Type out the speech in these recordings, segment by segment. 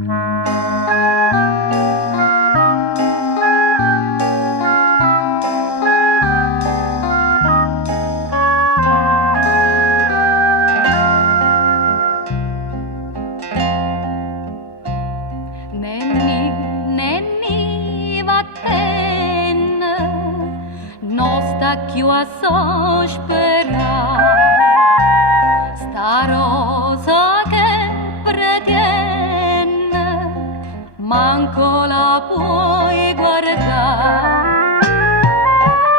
Nenni, nenni, vatten, non sta più a sospirare. Sta rosa che pretiene, manco la puoi guardare.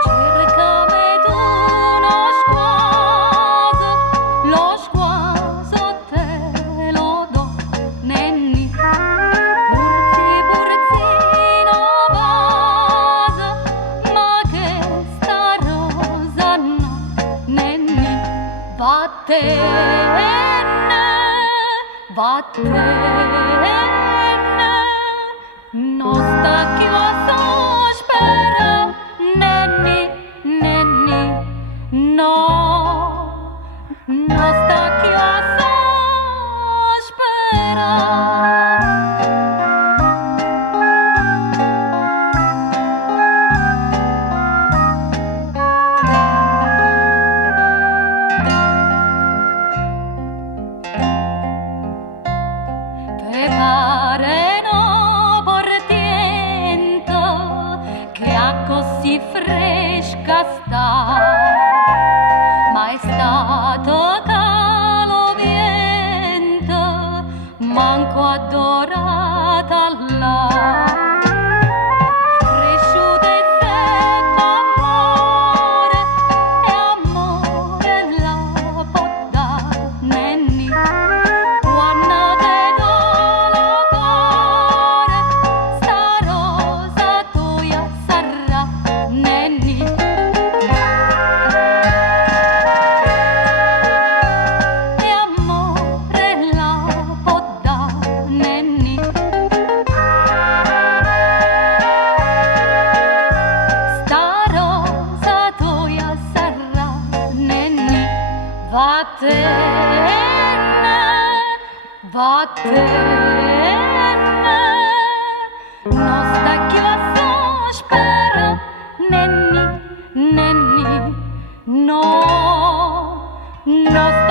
Cercami tu uno sguardo, lo sguardo te lo do, nenni. Purzino vaso, ma che sta rosa no, nenni. Vattene, vattene, non sta più a sospirare, nenni, nenni, no, non sta più a Te pare no portiento che ha così fresca sta, ma è stato calo vento, manco adorata là. Cresciuta e secca amore la può dare, nenni. Vattene, non sta più a sospirare, nenni, nenni, no, non sta